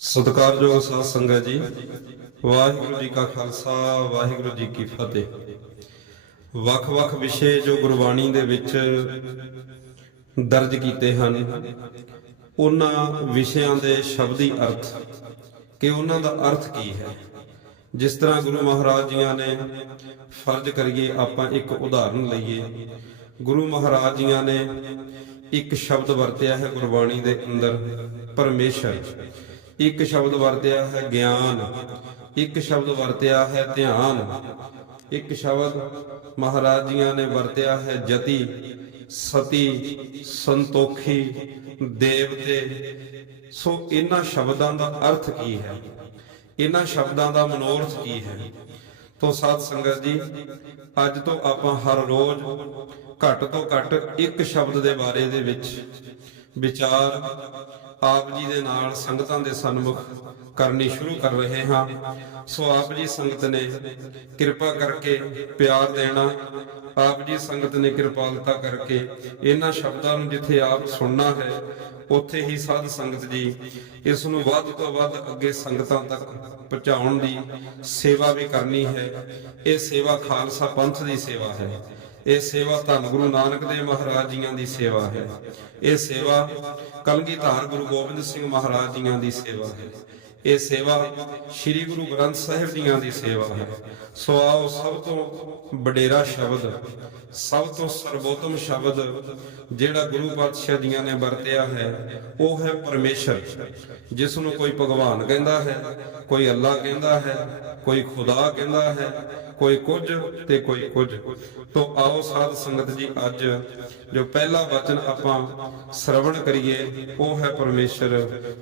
ਸਤਿਕਾਰਯੋਗ ਸਾਧ ਸੰਗਤ ਜੀ। ਵਾਹਿਗੁਰੂ ਜੀ ਕਾ ਖਾਲਸਾ, ਵਾਹਿਗੁਰੂ ਜੀ ਕੀ ਫਤਿਹ। ਵੱਖ-ਵੱਖ ਵਿਸ਼ੇ ਜੋ ਗੁਰਬਾਣੀ ਦੇ ਵਿੱਚ ਦਰਜ ਕੀਤੇ ਹਨ, ਉਹਨਾਂ ਵਿਸ਼ਿਆਂ ਦੇ ਸ਼ਬਦੀ ਅਰਥ ਕਿ ਉਹਨਾਂ ਦਾ ਅਰਥ ਕੀ ਹੈ। ਜਿਸ ਤਰ੍ਹਾਂ ਗੁਰੂ ਮਹਾਰਾਜ ਜੀਆਂ ਨੇ ਫਰਜ਼ ਕਰੀਏ ਆਪਾਂ ਇੱਕ ਉਦਾਹਰਨ ਲਈਏ। ਗੁਰੂ ਮਹਾਰਾਜ ਜੀਆਂ ਨੇ ਇੱਕ ਸ਼ਬਦ ਵਰਤਿਆ ਹੈ ਗੁਰਬਾਣੀ ਦੇ ਅੰਦਰ, ਪਰਮੇਸ਼ਰ। ਇੱਕ ਸ਼ਬਦ ਵਰਤਿਆ ਹੈ ਗਿਆਨ, ਇੱਕ ਸ਼ਬਦ ਵਰਤਿਆ ਹੈ ਧਿਆਨ, ਇੱਕ ਸ਼ਬਦ ਮਹਾਰਾਜ ਜੀਆਂ ਨੇ ਵਰਤਿਆ ਹੈ ਜਤੀ, ਸਤੀ, ਸੰਤੋਖੀ, ਦੇਵਤੇ। ਸੋ ਇਹਨਾਂ ਸ਼ਬਦਾਂ ਦਾ ਅਰਥ ਕੀ ਹੈ? ਇਹਨਾਂ ਸ਼ਬਦਾਂ ਦਾ ਮਨੋਰਥ ਕੀ ਹੈ? ਤੋ ਸਾਧ ਸੰਗਤ ਜੀ, ਅੱਜ ਤੋਂ ਆਪਾਂ ਹਰ ਰੋਜ਼ ਘੱਟ ਤੋਂ ਘੱਟ ਇੱਕ ਸ਼ਬਦ ਦੇ ਬਾਰੇ ਦੇ ਵਿੱਚ ਵਿਚਾਰ ਆਪ ਜੀ ਦੇ ਨਾਲ ਸੰਗਤਾਂ ਦੇ ਸਨਮੁਖ ਕਰਨੀ ਸ਼ੁਰੂ ਕਰ ਰਹੇ ਹਾਂ। ਸੋ ਆਪ ਜੀ ਸੰਗਤ ਨੇ ਕਿਰਪਾ ਕਰਕੇ ਪਿਆਰ ਦੇਣਾ। ਆਪ ਜੀ ਸੰਗਤ ਨੇ ਕਿਰਪਾਲਤਾ ਕਰਕੇ ਇਹਨਾਂ ਸ਼ਬਦਾਂ ਨੂੰ ਜਿੱਥੇ ਆਪ ਸੁਣਨਾ ਹੈ, ਉੱਥੇ ਹੀ ਸਾਧ ਸੰਗਤ ਜੀ ਇਸ ਨੂੰ ਵੱਧ ਤੋਂ ਵੱਧ ਅੱਗੇ ਸੰਗਤਾਂ ਤੱਕ ਪਹੁੰਚਾਉਣ ਦੀ ਸੇਵਾ ਵੀ ਕਰਨੀ ਹੈ। ਇਹ ਸੇਵਾ ਖਾਲਸਾ ਪੰਥ ਦੀ ਸੇਵਾ ਹੈ। ਇਹ ਸੇਵਾ ਧੰਨ ਗੁਰੂ ਨਾਨਕ ਦੇਵ ਮਹਾਰਾਜ ਜੀਆਂ ਦੀ ਸੇਵਾ ਹੈ। ਇਹ ਸੇਵਾ ਕਲਗੀਧਰ ਗੁਰੂ ਗੋਬਿੰਦ ਸਿੰਘ ਮਹਾਰਾਜ ਜੀਆਂ ਦੀ ਸੇਵਾ ਹੈ। ਇਹ ਸੇਵਾ ਸ੍ਰੀ ਗੁਰੂ ਗ੍ਰੰਥ ਸਾਹਿਬ ਜੀਆਂ ਦੀ ਸੇਵਾ ਹੈ। ਸੋ ਆਓ ਸਭ ਤੋਂ ਵਡੇਰਾ ਸ਼ਬਦ, ਸਭ ਤੋਂ ਸਰਬੋਤਮ ਸ਼ਬਦ ਜਿਹੜਾ ਗੁਰੂ ਪਾਤਸ਼ਾਹ ਜੀਆਂ ਨੇ ਵਰਤਿਆ ਹੈ, ਉਹ ਹੈ ਪਰਮੇਸ਼ਰ, ਜਿਸ ਨੂੰ ਕੋਈ ਭਗਵਾਨ ਕਹਿੰਦਾ ਹੈ, ਕੋਈ ਅੱਲਾ ਕਹਿੰਦਾ ਹੈ, ਕੋਈ ਖੁਦਾ ਕਹਿੰਦਾ ਹੈ, ਕੋਈ ਕੁਝ ਤੇ ਕੋਈ ਕੁਝ। ਤੋਂ ਆਓ ਸਾਧ ਸੰਗਤ ਜੀ, ਅੱਜ ਜੋ ਪਹਿਲਾ ਵਚਨ ਆਪਾਂ ਸ਼ਰਵਣ ਕਰੀਏ, ਉਹ ਹੈ ਪਰਮੇਸ਼ਰ।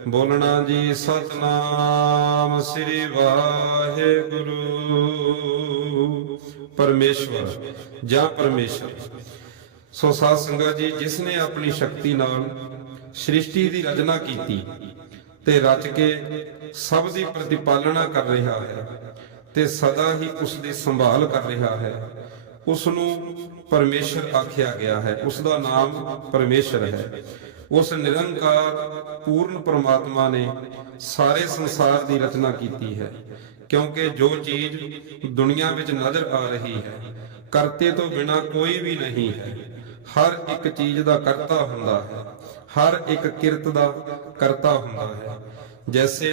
ਬੋਲਣਾ ਜੀ, ਸਤਨਾਮ ਸ੍ਰੀ ਵਾਹਿਗੁਰੂ। ਪਰਮੇਸ਼ਵਰ ਜਾਂ ਪਰਮੇਸ਼ਰ। ਸੋ ਸਾਧ ਸੰਗਤ ਜੀ, ਜਿਸ ਨੇ ਆਪਣੀ ਸ਼ਕਤੀ ਨਾਲ ਸ੍ਰਿਸ਼ਟੀ ਦੀ ਰਚਨਾ ਕੀਤੀ ਤੇ ਰਚ ਕੇ ਸਭ ਦੀ ਪ੍ਰਤੀਪਾਲਣਾ ਕਰ ਰਿਹਾ ਹੈ ਤੇ ਸਦਾ ਹੀ ਉਸ ਦੀ ਸੰਭਾਲ ਕਰ ਰਿਹਾ ਹੈ ਉਸ ਨੂੰ ਪਰਮੇਸ਼ਰ ਆਖਿਆ ਗਿਆ ਹੈ। ਉਸ ਦਾ ਨਾਮ ਪਰਮੇਸ਼ਰ ਹੈ। ਉਸ ਨਿਰੰਕਾਰ, ਪੂਰਨ ਪਰਮਾਤਮਾ ਨੇ ਸਾਰੇ ਸੰਸਾਰ ਦੀ ਰਚਨਾ ਕੀਤੀ ਹੈ। ਕਿਉਂਕਿ ਜੋ ਚੀਜ਼ ਦੁਨੀਆ ਵਿੱਚ ਨਜ਼ਰ ਆ ਰਹੀ ਹੈ, ਕਰਤੇ ਤੋਂ ਬਿਨਾ ਕੋਈ ਵੀ ਨਹੀਂ ਹੈ। ਹਰ ਇੱਕ ਚੀਜ਼ ਦਾ ਕਰਤਾ ਹੁੰਦਾ ਹੈ, ਹਰ ਇੱਕ ਕਿਰਤ ਦਾ ਕਰਤਾ ਹੁੰਦਾ ਹੈ। ਜੈਸੇ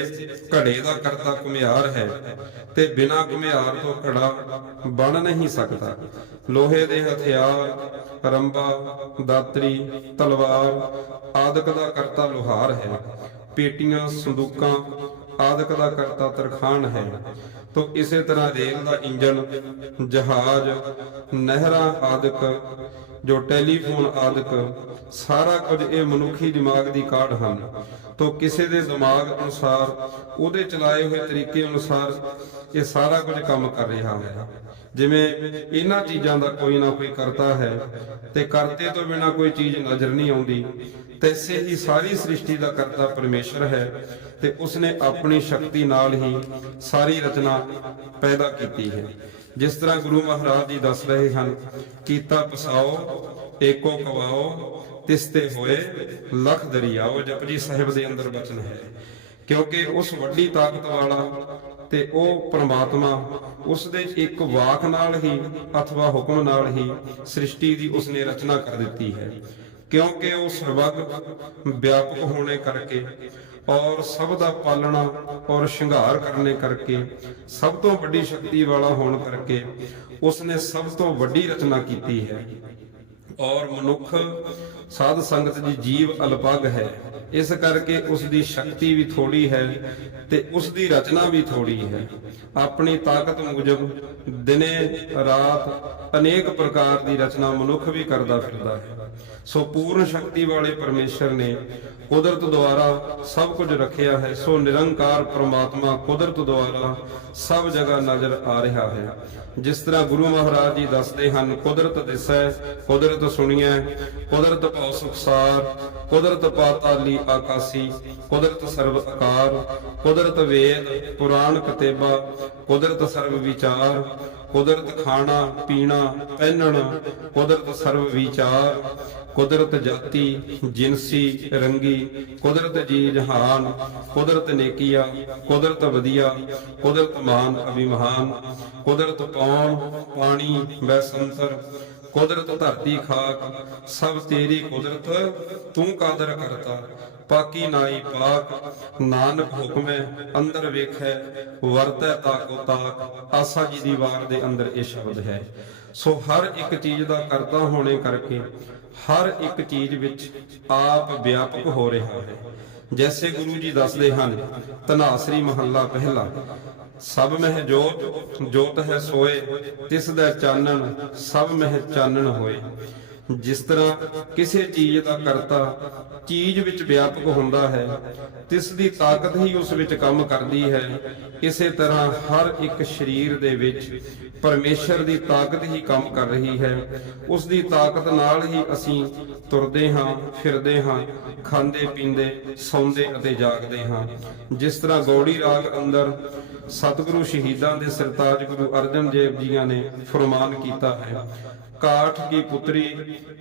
ਘੜੇ ਦਾ ਕਰਤਾ ਘੁਮਿਆਰ ਹੈ, ਤੇ ਬਿਨਾ ਘੁਮਿਆਰ ਤੋਂ ਘੜਾ ਬਣ ਨਹੀਂ ਸਕਦਾ। ਲੋਹੇ ਦੇ ਹਥਿਆਰ, ਰੰਬਾ, ਦਾਤਰੀ, ਤਲਵਾਰ ਆਦਿਕ ਦਾ ਕਰਤਾ ਲੋਹਾਰ ਹੈ। ਪੇਟੀਆਂ, ਸੰਦੂਕਾਂ ਆਦਿਕ ਦਾ ਕਰਤਾ ਤਰਖਾਣ ਹੈ। ਤੋ ਇਸੇ ਤਰ੍ਹਾਂ ਰੇਲ ਦਾ ਇੰਜਨ ਜਹਾਜ਼, ਨਹਿਰਾਂ ਆਦਿਕ, ਜੋ ਟੈਲੀਫੋਨ ਆਦਿਕ, ਸਾਰਾ ਕੁਝ ਇਹ ਮਨੁੱਖੀ ਦਿਮਾਗ ਦੀ ਕਾਢ ਹਨ। ਤੋ ਕਿਸੇ ਦੇ ਦਿਮਾਗ ਅਨੁਸਾਰ, ਉਹਦੇ ਚਲਾਏ ਹੋਏ ਤਰੀਕੇ ਅਨੁਸਾਰ ਇਹ ਸਾਰਾ ਕੁਝ ਕੰਮ ਕਰ ਰਿਹਾ ਹੈ। ਜਿਵੇਂ ਇਹਨਾਂ ਚੀਜ਼ਾਂ ਦਾ ਕੋਈ ਨਾ ਕੋਈ ਕਰਤਾ ਹੈ ਤੇ ਕਰਤੇ ਤੋਂ ਬਿਨਾ ਕੋਈ ਚੀਜ਼ ਨਜ਼ਰ ਨਹੀਂ ਆਉਂਦੀ ਤੈਸੇ ਹੀ ਸਾਰੀ ਸ੍ਰਿਸ਼ਟੀ ਦਾ ਕਰਤਾ ਪਰਮੇਸ਼ਰ ਹੈ ਤੇ ਉਸਨੇ ਆਪਣੀ ਸ਼ਕਤੀ ਨਾਲ ਹੀ ਸਾਰੀ ਰਚਨਾ ਪੈਦਾ ਕੀਤੀ ਹੈ। ਜਿਸ ਤਰ੍ਹਾਂ ਗੁਰੂ ਮਹਾਰਾਜ ਜੀ ਦੱਸ ਰਹੇ ਹਨ, ਕੀਤਾ ਪਸਾਓ, ਏਕੋ ਕਵਾਓ, ਤਿਸਤੇ ਹੋਏ, ਲਖ ਦਰਿਆਓ। ਜਪਜੀ ਸਾਹਿਬ ਦੇ ਅੰਦਰ ਬਚਨ ਹੈ, ਕਿਉਂਕਿ ਉਸ ਵੱਡੀ ਤਾਕਤ ਵਾਲਾ ਤੇ ਉਹ ਪ੍ਰਮਾਤਮਾ ਉਸ ਦੇ ਇੱਕ ਵਾਕ ਨਾਲ ਹੀ ਅਥਵਾ ਹੁਕਮ ਨਾਲ ਹੀ ਸ੍ਰਿਸ਼ਟੀ ਦੀ ਉਸਨੇ ਰਚਨਾ ਕਰ ਦਿੱਤੀ ਹੈ। ਕਿਉਂਕਿ ਉਹ ਸਰਬੱਗ ਵਿਆਪਕ ਹੋਣੇ ਕਰਕੇ ਔਰ ਸਭ ਦਾ ਪਾਲਣਾ ਔਰ ਸ਼ਿੰਗਾਰ ਕਰਨੇ ਕਰਕੇ ਸਭ ਤੋਂ ਵੱਡੀ ਸ਼ਕਤੀ ਵਾਲਾ ਹੋਣ ਕਰਕੇ ਉਸਨੇ ਸਭ ਤੋਂ ਵੱਡੀ ਰਚਨਾ ਕੀਤੀ ਹੈ। ਔਰ ਮਨੁੱਖ ਸਾਧ ਸੰਗਤ ਦੀ ਜੀਵ ਅਲਪਗ ਹੈ। ਇਸ ਕਰਕੇ ਉਸ ਦੀ ਸ਼ਕਤੀ ਵੀ ਥੋੜੀ ਹੈ ਤੇ ਉਸ ਦੀ ਰਚਨਾ ਵੀ ਥੋੜੀ ਹੈ। ਆਪਣੀ ਤਾਕਤ ਮੁਜਬ ਦਿਨੇ ਰਾਤ ਅਨੇਕ ਪ੍ਰਕਾਰ ਦੀ ਰਚਨਾ ਮਨੁੱਖ ਵੀ ਕਰਦਾ ਫਿਰਦਾ ਹੈ। ਸੋ ਪੂਰਨ ਸ਼ਕਤੀ ਵਾਲੇ ਪਰਮੇਸ਼ਰ ਨੇ ਕੁਦਰਤ ਦੁਆਰਾ ਸਭ ਕੁਝ ਰੱਖਿਆ ਹੈ। ਸੋ ਨਿਰੰਕਾਰ ਪ੍ਰਮਾਤਮਾ ਕੁਦਰਤ ਦੁਆਰਾ ਸਭ ਜਗ੍ਹਾ ਨਜ਼ਰ ਆ ਰਿਹਾ ਹੈ। ਜਿਸ ਤਰ੍ਹਾਂ ਗੁਰੂ ਮਹਾਰਾਜ ਜੀ ਦੱਸਦੇ ਹਨ, ਕੁਦਰਤ ਦਿਸੈ, ਕੁਦਰਤ ਸੁਣੀਐ, ਕੁਦਰਤ ਭਉ ਸੁਖਸਾਰ ਕੁਦਰਤ ਪਾਤਾਲੀ ਆਕਾਸੀ, ਕੁਦਰਤ ਸਰਬ ਆਕਾਰ ਕੁਦਰਤ ਵੇਦ, ਪੁਰਾਣ ਕਤੇਬਾ, ਕੁਦਰਤ ਸਰਬ ਵਿਚਾਰ, ਕੁਦਰਤ ਖਾਣਾ, ਪੀਣਾ, ਪਹਿਨਣਾ, ਕੁਦਰਤ ਸਰਵ ਵਿਚਾਰ, ਕੁਦਰਤ ਜਾਤੀ, ਜਿਨਸੀ, ਰੰਗੀ, ਕੁਦਰਤ ਜੀ ਜਹਾਨ ਕੁਦਰਤ ਨੇਕੀਆ, ਕੁਦਰਤ ਵਧੀਆ, ਕੁਦਰਤ ਮਾਨ ਅਭਿਮਾਨ, ਕੁਦਰਤ ਪੌਣ, ਪਾਣੀ, ਬੈਸੰਤਰ ਕੁਦਰਤ ਧਰਤੀ ਖਾਕ, ਸਭ ਤੇਰੀ ਕੁਦਰਤ ਤੂੰ ਕਾਦਰ ਕਰਤਾ। ਪਾਕੀ ਨਾਈ ਪਾਕ, ਨਾਨਕ ਹੁਕਮੈ, ਅੰਦਰ ਵੇਖੈ, ਵਰਤੈ ਤਾਕੋ ਤਾਕ, ਆਸਾ ਜੀ ਦੀ ਵਾਰ ਦੇ ਅੰਦਰ ਇਹ ਸ਼ਬਦ ਹੈ। ਸੋ ਹਰ ਇੱਕ ਚੀਜ਼ ਦਾ ਕਰਤਾ ਹੋਣੇ ਕਰਕੇ, ਹਰ ਇੱਕ ਚੀਜ਼ ਵਿੱਚ ਆਪ ਵਿਆਪਕ ਹੋ ਰਿਹਾ ਹੈ। ਜੈਸੇ ਗੁਰੂ ਜੀ ਦੱਸਦੇ ਹਨ, ਧਨਾਸਰੀ ਮਹੱਲਾ ਪਹਿਲਾ ਸਭ ਮਹਿ ਜੋਤ ਜੋਤ ਹੈ ਸੋਏ ਤਿਸ ਦਾ ਚਾਨਣ ਸਭ ਮਹਿ ਚਾਨਣ ਹੋਏ। ਜਿਸ ਤਰ੍ਹਾਂ ਕਿਸੇ ਚੀਜ਼ ਦਾ ਕਰਤਾ, ਚੀਜ਼ ਵਿੱਚ ਵਿਆਪਕ ਹੁੰਦਾ ਹੈ, ਤਿਸ ਦੀ ਤਾਕਤ ਹੀ ਉਸ ਵਿੱਚ ਕੰਮ ਕਰਦੀ ਹੈ। ਇਸੇ ਤਰ੍ਹਾਂ ਹਰ ਇੱਕ ਸਰੀਰ ਦੇ ਵਿੱਚ ਪਰਮੇਸ਼ਰ ਦੀ ਤਾਕਤ ਹੀ ਕੰਮ ਕਰ ਰਹੀ ਹੈ। ਉਸ ਦੀ ਤਾਕਤ ਨਾਲ ਹੀ ਅਸੀਂ ਤੁਰਦੇ ਹਾਂ, ਫਿਰਦੇ ਹਾਂ, ਖਾਂਦੇ, ਪੀਂਦੇ, ਸੌਂਦੇ ਅਤੇ ਜਾਗਦੇ ਹਾਂ। ਜਿਸ ਤਰ੍ਹਾਂ ਗੌੜੀ ਰਾਗ ਅੰਦਰ ਸਤਿਗੁਰੂ ਸ਼ਹੀਦਾਂ ਦੇ ਸਰਤਾਜ ਗੁਰੂ ਅਰਜਨ ਦੇਵ ਜੀਆਂ ਨੇ ਫਰਮਾਨ ਕੀਤਾ ਹੈ ਕਾਠ ਕੀ ਪੁੱਤਰੀ,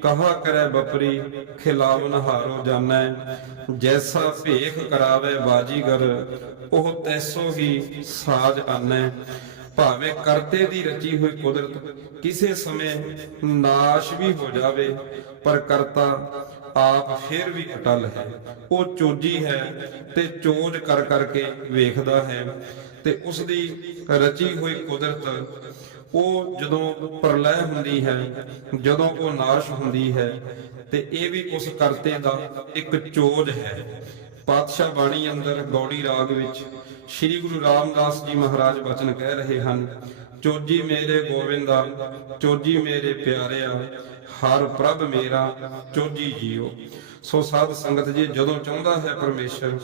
ਕਹਾ ਕਰੈ ਬਪਰੀ ਖਿਲਾਵਨ ਹਾਰੋ ਜਾਣੈ। ਜੈਸਾ ਭੇਖ ਕਰਾਵੇ ਬਾਜੀਗਰ, ਉਹ ਤੈਸੋ ਹੀ ਸਾਜ ਆਨੈ। ਭਾਵੇਂ ਕਰਤੇ ਦੀ ਰਚੀ ਹੋਈ ਕੁਦਰਤ, ਕਿਸੇ ਸਮੇਂ ਨਾਸ਼ ਵੀ ਹੋ ਜਾਵੇ, ਪਰ ਕਰਤਾ ਆਪ ਫਿਰ ਵੀ ਅਟਲ ਹੈ। ਉਹ ਚੋਜੀ ਹੈ ਤੇ ਚੋਜ ਕਰ ਕਰਕੇ ਵੇਖਦਾ ਹੈ ਤੇ ਉਸ ਦੀ ਰਚੀ ਹੋਈ ਕੁਦਰਤ ਉਹ ਜਦੋਂ ਪ੍ਰਲੈ ਹੁੰਦੀ ਹੈ, ਜਦੋਂ ਉਹ ਨਾਸ਼ ਹੁੰਦੀ ਹੈ, ਤੇ ਇਹ ਵੀ ਉਸ ਕਰਤੇ ਦਾ ਇੱਕ ਚੋਜ ਹੈ। ਪਾਤਸ਼ਾਹ ਬਾਣੀ ਅੰਦਰ ਗੌੜੀ ਰਾਗ ਵਿੱਚ ਸ੍ਰੀ ਗੁਰੂ ਰਾਮਦਾਸ ਜੀ ਮਹਾਰਾਜ ਬਚਨ ਕਹਿ ਰਹੇ ਹਨ, ਚੋਜੀ ਮੇਰੇ ਗੋਵਿੰਦਾ, ਚੋਜੀ ਮੇਰੇ ਪਿਆਰਿਆ, ਹਰ ਪ੍ਰਭ ਮੇਰਾ, ਚੋਜੀ ਜੀਓ। ਸੋ ਸਾਧ ਸੰਗਤ ਜੀ ਜਦੋਂ ਚਾਹੁੰਦਾ ਹੈ ਪਰਮੇਸ਼ਰ,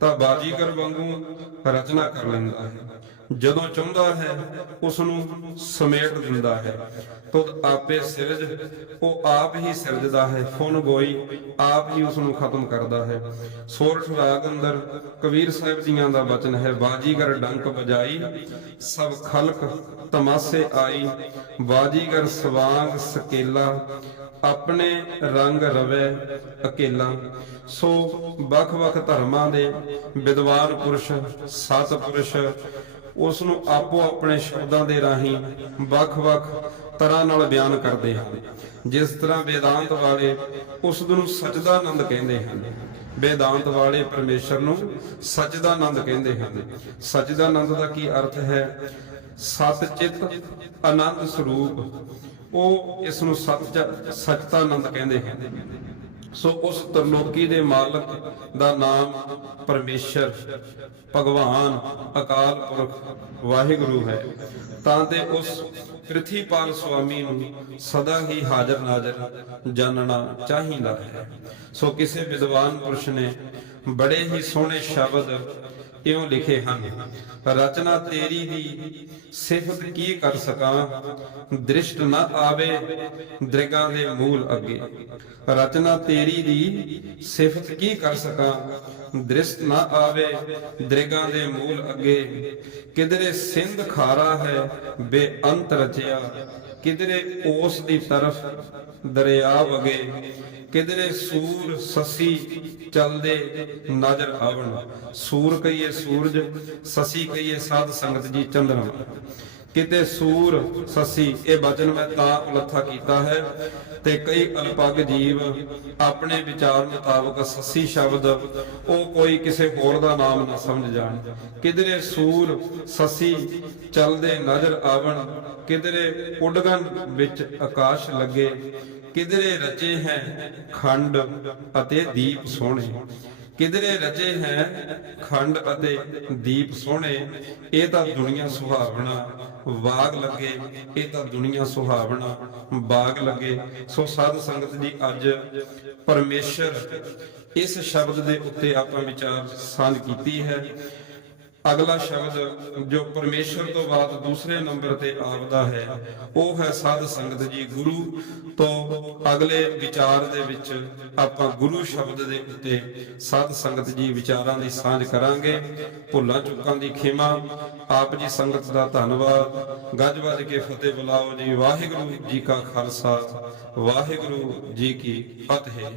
ਤਾਂ ਬਾਜੀਗਰ ਵਾਂਗੂ ਰਚਨਾ ਕਰ ਲੈਂਦਾ ਹੈ। ਜਦੋਂ ਚਾਹੁੰਦਾ ਹੈ ਉਸ ਨੂੰ ਸਮੇਟ ਦਿੰਦਾ ਹੈ। ਤਦ ਆਪੇ ਸਿਰਜ, ਉਹ ਆਪ ਹੀ ਸਿਰਜਦਾ ਹੈ। ਫੁਨ ਗੋਈ ਆਪ ਹੀ ਉਸ ਨੂੰ ਖਤਮ ਕਰਦਾ ਹੈ। ਸੋਰਠ ਰਾਗ ਅੰਦਰ ਕਬੀਰ ਸਾਹਿਬ ਜੀਆਂ ਦਾ ਬਚਨ ਹੈ, ਬਾਜੀਗਰ ਡੰਕ ਵਜਾਈ, ਸਭ ਖਲਕ ਤਮਾਸੇ ਆਈ। ਬਾਜੀਗਰ ਸਵਾਂਗ ਸਕੇਲਾ, ਆਪਣੇ ਰੰਗ ਰਵੇ ਅਕੇਲਾ। ਸੋ ਵੱਖ-ਵੱਖ ਧਰਮਾਂ ਦੇ ਵਿਦਵਾਨ ਪੁਰਸ਼ ਸਤ ਪੁਰਸ਼ ਉਸ ਨੂੰ ਆਪੋ ਆਪਣੇ ਸ਼ਬਦਾਂ ਦੇ ਰਾਹੀਂ ਵੱਖ-ਵੱਖ ਤਰ੍ਹਾਂ ਨਾਲ ਬਿਆਨ ਕਰਦੇ ਹਨ। ਜਿਸ ਤਰ੍ਹਾਂ ਵੇਦਾਂਤ ਵਾਲੇ ਉਸ ਨੂੰ ਸਚਦਾਨੰਦ ਕਹਿੰਦੇ ਹਨ। ਵੇਦਾਂਤ ਵਾਲੇ ਪਰਮੇਸ਼ਰ ਨੂੰ ਸਚਦਾਨੰਦ ਕਹਿੰਦੇ ਹਨ। ਸਚਦਾਨੰਦ ਦਾ ਕੀ ਅਰਥ ਹੈ? ਸਤ ਚਿਤ ਆਨੰਦ ਸਰੂਪ। ਉਹ ਇਸ ਨੂੰ ਸੱਚ ਸਚਤਾਨੰਦ ਕਹਿੰਦੇ ਹਨ। ਸੋ ਉਸ ਤਰਲੋਕੀ ਦੇ ਮਾਲਕ ਦਾ ਨਾਮ ਪਰਮੇਸ਼ਰ, ਭਗਵਾਨ, ਅਕਾਲ ਪੁਰਖ, ਵਾਹਿਗੁਰੂ ਹੈ। ਤਾਂ ਤੇ ਉਸ ਪ੍ਰਿਥੀਪਾਲ ਸੁਆਮੀ ਨੂੰ ਸਦਾ ਹੀ ਹਾਜ਼ਰ ਨਾਜ਼ਰ ਜਾਣਨਾ ਚਾਹੀਦਾ ਹੈ। ਸੋ ਕਿਸੇ ਵਿਦਵਾਨ ਪੁਰਸ਼ ਨੇ ਬੜੇ ਹੀ ਸੋਹਣੇ ਸ਼ਬਦ ਇਉਂ ਲਿਖੇ ਹਨ, ਰਚਨਾ ਤੇਰੀ ਦੀ ਸਿਫਤ ਕੀ ਕਰ ਸਕਾਂ? ਦ੍ਰਿਸ਼ਟ ਨਾ ਆਵੇ ਦ੍ਰਿਗਾਂ ਦੇ ਮੂਲ ਅੱਗੇ। ਰਚਨਾ ਤੇਰੀ ਦੀ ਸਿਫਤ ਕੀ ਕਰ ਸਕਾਂ? ਦ੍ਰਿਸ਼ਟ ਨਾ ਆਵੇ ਦ੍ਰਿਗਾਂ ਦੇ ਮੂਲ ਅੱਗੇ। ਕਿਧਰੇ ਸਿੰਧ ਖਾਰਾ ਹੈ ਬੇਅੰਤ ਰਚਿਆ। ਕਿਧਰੇ ਉਸ ਦੀ ਤਰਫ ਦਰਿਆ ਵਗੇ। ਕਿਧਰੇ ਸੂਰ ਸਸੀ ਚਲਦੇ ਨਜ਼ਰ ਆਵਣ। ਸੂਰ ਕਹੀਏ ਸੂਰਜ ਸਸੀ ਕਹੀਏ ਸਾਧ ਸੰਗਤ ਜੀ ਚੰਦਰਮਾ। ਕਿਤੇ ਸੂਰ ਸਸੀ, ਇਹ ਬਚਨ ਮੈਂ ਤਾਂ ਉਲੱਥਾ ਕੀਤਾ ਹੈ ਤੇ ਕਈ ਅਲਪਗ ਜੀਵ ਆਪਣੇ ਵਿਚਾਰ ਮੁਤਾਬਕ ਸੱਸੀ ਸ਼ਬਦ ਉਹ ਕੋਈ ਕਿਸੇ ਹੋਰ ਦਾ ਨਾਮ ਨਾ ਸਮਝ ਜਾਣ। ਕਿਧਰੇ ਸੂਰ ਸੱਸੀ ਚਲਦੇ ਨਜ਼ਰ ਆਵਣ, ਕਿਧਰੇ ਉਡਗਨ ਵਿੱਚ ਆਕਾਸ਼ ਲੱਗੇ, ਕਿਧਰੇ ਰਚੇ ਹੈ ਖੰਡ ਅਤੇ ਦੀਪ ਸੋਹਣੇ। ਕਿਧਰੇ ਰਚੇ ਹੈ ਖੰਡ ਅਤੇ ਦੀਪ ਸੋਹਣੇ, ਇਹ ਤਾਂ ਦੁਨੀਆ ਸੁਹਾਵਣਾ ਬਾਗ ਲੱਗੇ, ਇਹ ਤਾਂ ਦੁਨੀਆ ਸੁਹਾਵਣਾ, ਬਾਗ ਲੱਗੇ। ਸੋ ਸਾਧ ਸੰਗਤ ਜੀ, ਅੱਜ ਪਰਮੇਸ਼ਰ ਇਸ ਸ਼ਬਦ ਦੇ ਉੱਤੇ ਆਪਾਂ ਵਿਚਾਰ ਸਾਂਝ ਕੀਤੀ ਹੈ। ਅਗਲਾ ਸ਼ਬਦ ਜੋ ਪਰਮੇਸ਼ਰ ਤੋਂ ਬਾਅਦ ਦੂਸਰੇ ਨੰਬਰ ਤੇ ਆਉਂਦਾ ਹੈ, ਉਹ ਹੈ ਸਾਧ ਸੰਗਤ ਜੀ ਗੁਰੂ ਤੋਂ ਅਗਲੇ ਵਿਚਾਰ ਦੇ ਵਿੱਚ ਆਪਾਂ ਗੁਰੂ ਸ਼ਬਦ ਦੇ ਉੱਤੇ ਸਾਧ ਸੰਗਤ ਜੀ ਵਿਚਾਰਾਂ ਦੀ ਸਾਂਝ ਕਰਾਂਗੇ, ਭੁੱਲਾਂ ਚੁੱਕਾਂ ਦੀ ਖਿਮਾ, ਆਪ ਜੀ ਸੰਗਤ ਦਾ ਧੰਨਵਾਦ। ਗੱਜ ਵੱਜ ਕੇ ਫਤਿਹ ਬੁਲਾਓ ਜੀ, ਵਾਹਿਗੁਰੂ ਜੀ ਕਾ ਖਾਲਸਾ, ਵਾਹਿਗੁਰੂ ਜੀ ਕੀ ਫਤਿਹ।